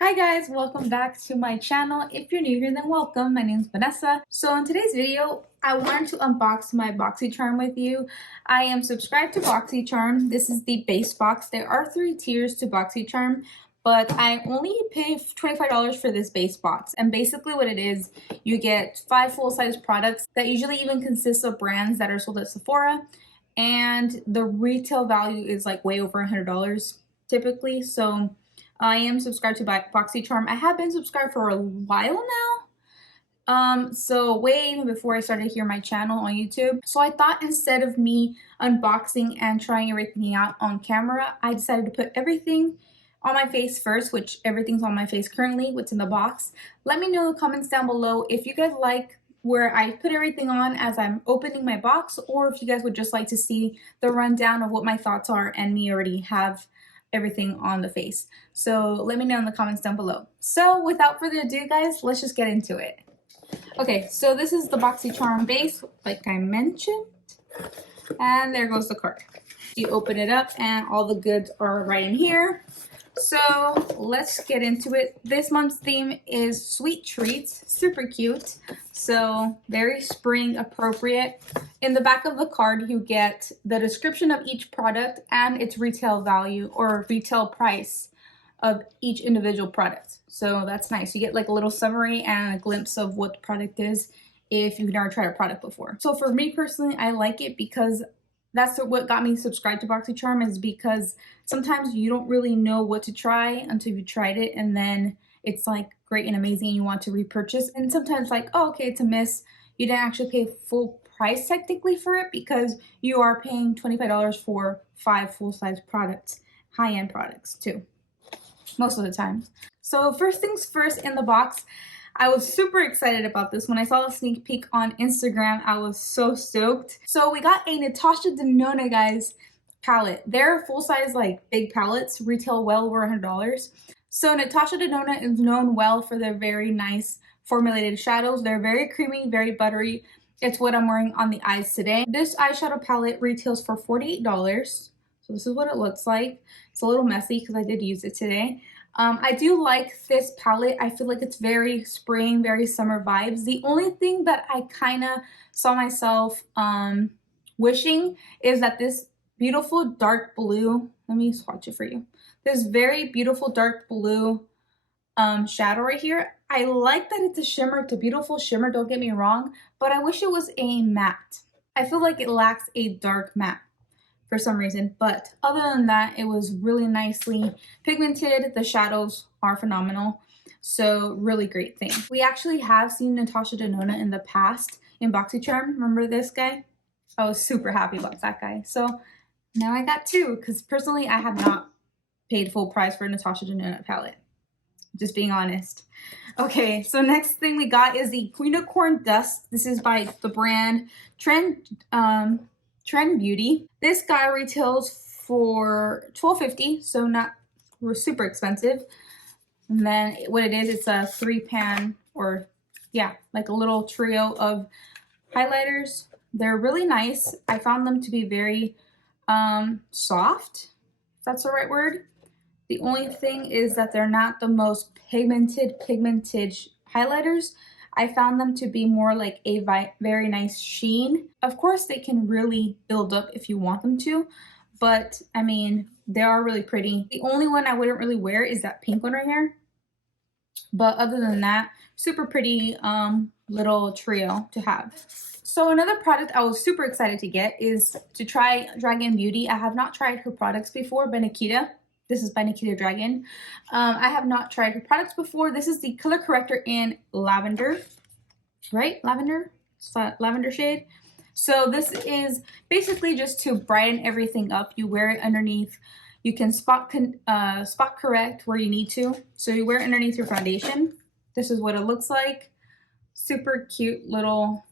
Hi guys, welcome back to my channel. If you're new here, then welcome. My name is Vanessa. So in today's video, I wanted to unbox my Boxycharm with you. I am subscribed to Boxycharm. This is the base box. There are 3 tiers to Boxycharm, but I only pay $25 for this base box. And basically what it is, you get 5 full-size products that usually even consist of brands that are sold at Sephora. And the retail value is like way over $100 typically. So I am subscribed to Boxycharm. I have been subscribed for a while now. So way even before I started here my channel on YouTube. So I thought instead of me unboxing and trying everything out on camera, I decided to put everything on my face first, which everything's on my face currently, what's in the box. Let me know in the comments down below if you guys like where I put everything on as I'm opening my box, or if you guys would just like to see the rundown of what my thoughts are and me already have everything on the face. So let me know in the comments down below. So without further ado guys, let's just get into it. Okay, so this is the Boxycharm base, like I mentioned, and there goes the card. You open it up and all the goods are right in here. So let's get into it. This month's theme is sweet treats, super cute. So very spring appropriate. In the back of the card, you get the description of each product and its retail value or retail price of each individual product. So that's nice. You get like a little summary and a glimpse of what the product is if you've never tried a product before. So for me personally, I like it because that's what got me subscribed to Boxycharm, is because sometimes you don't really know what to try until you tried it, and then it's like great and amazing and you want to repurchase. And sometimes like, oh, okay, it's a miss. You didn't actually pay full price technically for it because you are paying $25 for 5 full-size products, high-end products too, most of the time. So first things first, in the box, I was super excited about this. When I saw a sneak peek on Instagram, I was so stoked. So we got a Natasha Denona, guys, palette. Their full-size, like, big palettes retail well over $100. So Natasha Denona is known well for their very nice formulated shadows. They're very creamy, very buttery. It's what I'm wearing on the eyes today. This eyeshadow palette retails for $48. So this is what it looks like. It's a little messy because I did use it today. I do like this palette. I feel like it's very spring, very summer vibes. The only thing that I kind of saw myself wishing is that this beautiful dark blue, let me swatch it for you. This very beautiful dark blue shadow right here. I like that it's a shimmer. It's a beautiful shimmer, don't get me wrong, but I wish it was a matte. I feel like it lacks a dark matte for some reason, but other than that, it was really nicely pigmented. The shadows are phenomenal, so really great thing. We actually have seen Natasha Denona in the past in Boxycharm. Remember this guy? I was super happy about that guy. So now I got 2, because personally I have not paid full price for a Natasha Denona palette, just being honest. Okay, so next thing we got is the Unicorn Dust. This is by the brand Trend Beauty. This guy retails for $12.50, so not super expensive. And then what it is, it's a 3-pan, or yeah, like a little trio of highlighters. They're really nice. I found them to be very soft, if that's the right word. The only thing is that they're not the most pigmented highlighters. I found them to be more like a very nice sheen. Of course, they can really build up if you want them to, but I mean, they are really pretty. The only one I wouldn't really wear is that pink one right here. But other than that, super pretty little trio to have. So another product I was super excited to get is to try Dragon Beauty. I have not tried her products before, by Nikita. This is by Nikita Dragon. I have not tried her products before. This is the color corrector in lavender, right? Lavender? It's that lavender shade. So this is basically just to brighten everything up. You wear it underneath. You can spot correct where you need to. So you wear it underneath your foundation. This is what it looks like. Super cute little,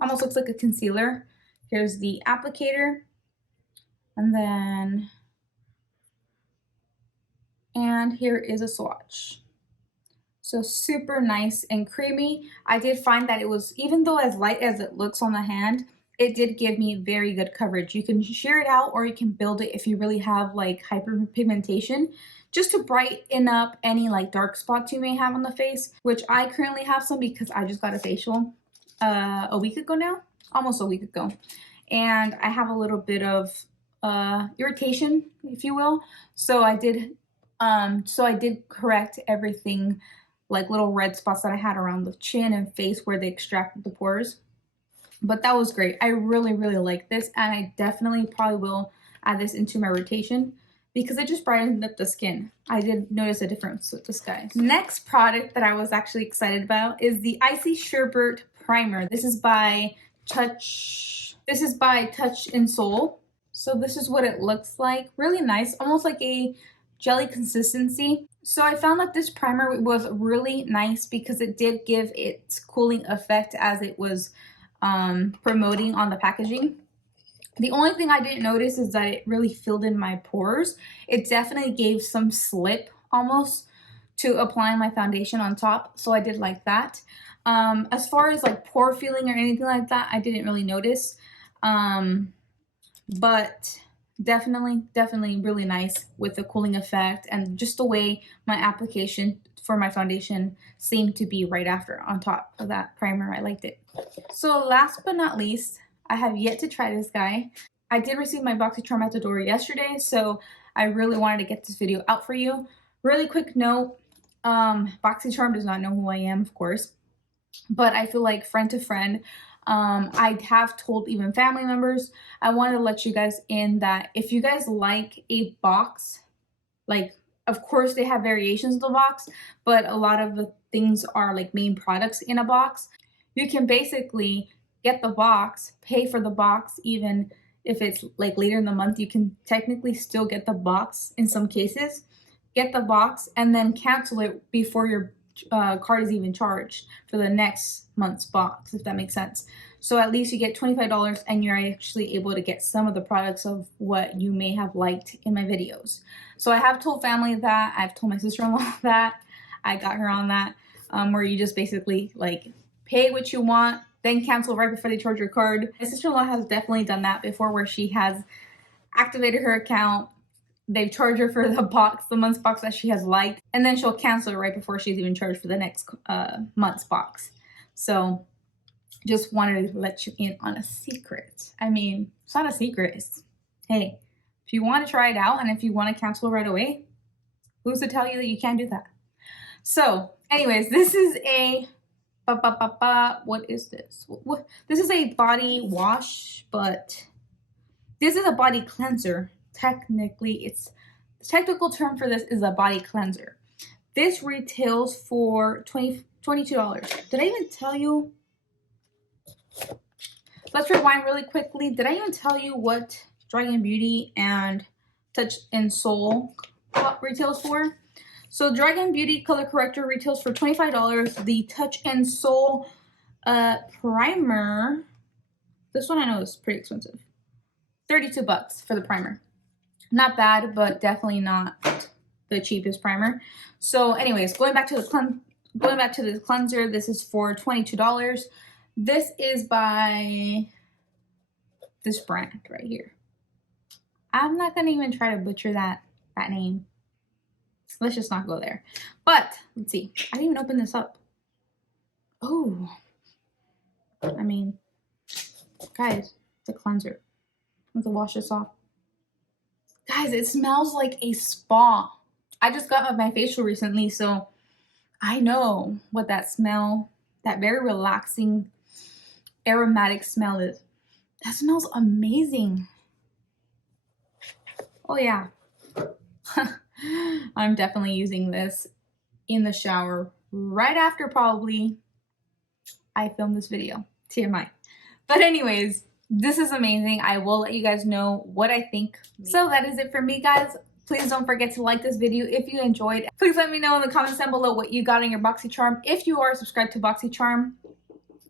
almost looks like a concealer. Here's the applicator. And here is a swatch. So super nice and creamy. I did find that it was, even though as light as it looks on the hand, it did give me very good coverage. You can sheer it out or you can build it if you really have like hyperpigmentation just to brighten up any like dark spots you may have on the face, which I currently have some because I just got a facial a week ago now, almost a week ago, and I have a little bit of irritation, if you will. So I did correct everything, like little red spots that I had around the chin and face where they extracted the pores. But that was great. I really like this, and I definitely probably will add this into my rotation because it just brightened up the skin. I did notice a difference with this, guys. Next product that I was actually excited about is the Icy Sherpa Primer. This is by Touch and Soul. So this is what it looks like. Really nice, almost like a jelly consistency. So I found that this primer was really nice because it did give its cooling effect as it was promoting on the packaging. The only thing I didn't notice is that it really filled in my pores. It definitely gave some slip almost to applying my foundation on top, so I did like that. As far as like pore filling or anything like that, I didn't really notice. But definitely really nice with the cooling effect and just the way my application for my foundation seemed to be right after on top of that primer. I liked it. So last but not least, I have yet to try this guy. I did receive my Boxycharm at the door yesterday, so I really wanted to get this video out for you. Really quick note, Boxycharm does not know who I am, of course, but I feel like friend to friend, I have told even family members, I wanted to let you guys in that if you guys like a box, like of course they have variations of the box, but a lot of the things are like main products in a box. You can basically get the box, pay for the box, even if it's like later in the month, you can technically still get the box in some cases. Get the box and then cancel it before your card is even charged for the next month's box, if that makes sense. So at least you get $25 and you're actually able to get some of the products of what you may have liked in my videos. So I have told family that, I've told my sister-in-law that, I got her on that, where you just basically like pay what you want, then cancel right before they charge your card. My sister-in-law has definitely done that before, where she has activated her account, they've charged her for the box, the month's box that she has liked, and then she'll cancel it right before she's even charged for the next month's box. So just wanted to let you in on a secret. I mean, it's not a secret. It's, hey, if you want to try it out and if you want to cancel right away, who's to tell you that you can't do that? So anyways, this is a what is this? This is a body wash, but this is a body cleanser. Technically, it's the technical term for this is a body cleanser. This retails for $22. Did I even tell you? Let's rewind really quickly. Did I even tell you what Dragon Beauty and Touch and Soul retails for? So Dragon Beauty Color Corrector retails for $25. The Touch and Soul primer, this one I know is pretty expensive. $32 for the primer. Not bad, but definitely not the cheapest primer. So anyways, going back to the cleanser, this is for $22. This is by this brand right here. I'm not gonna even try to butcher that name. Let's just not go there. But let's see. I didn't even open this up. Oh, I mean, guys, the cleanser. I have to wash this off. Guys, it smells like a spa. I just got my facial recently, so I know what that smell, that very relaxing, aromatic smell is. That smells amazing. Oh yeah. I'm definitely using this in the shower right after probably I filmed this video. TMI. But anyways, this is amazing. I will let you guys know what I think. So that is it for me, guys. Please don't forget to like this video if you enjoyed. Please let me know in the comments down below what you got in your Boxycharm. If you are subscribed to Boxycharm,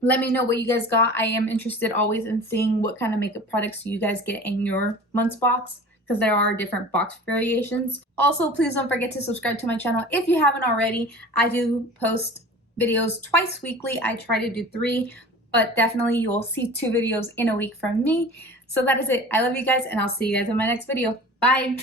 let me know what you guys got. I am interested always in seeing what kind of makeup products you guys get in your month's box, because there are different box variations. Also, please don't forget to subscribe to my channel if you haven't already. I do post videos twice weekly. I try to do 3, but definitely you will see 2 videos in a week from me. So that is it. I love you guys, and I'll see you guys in my next video. Bye.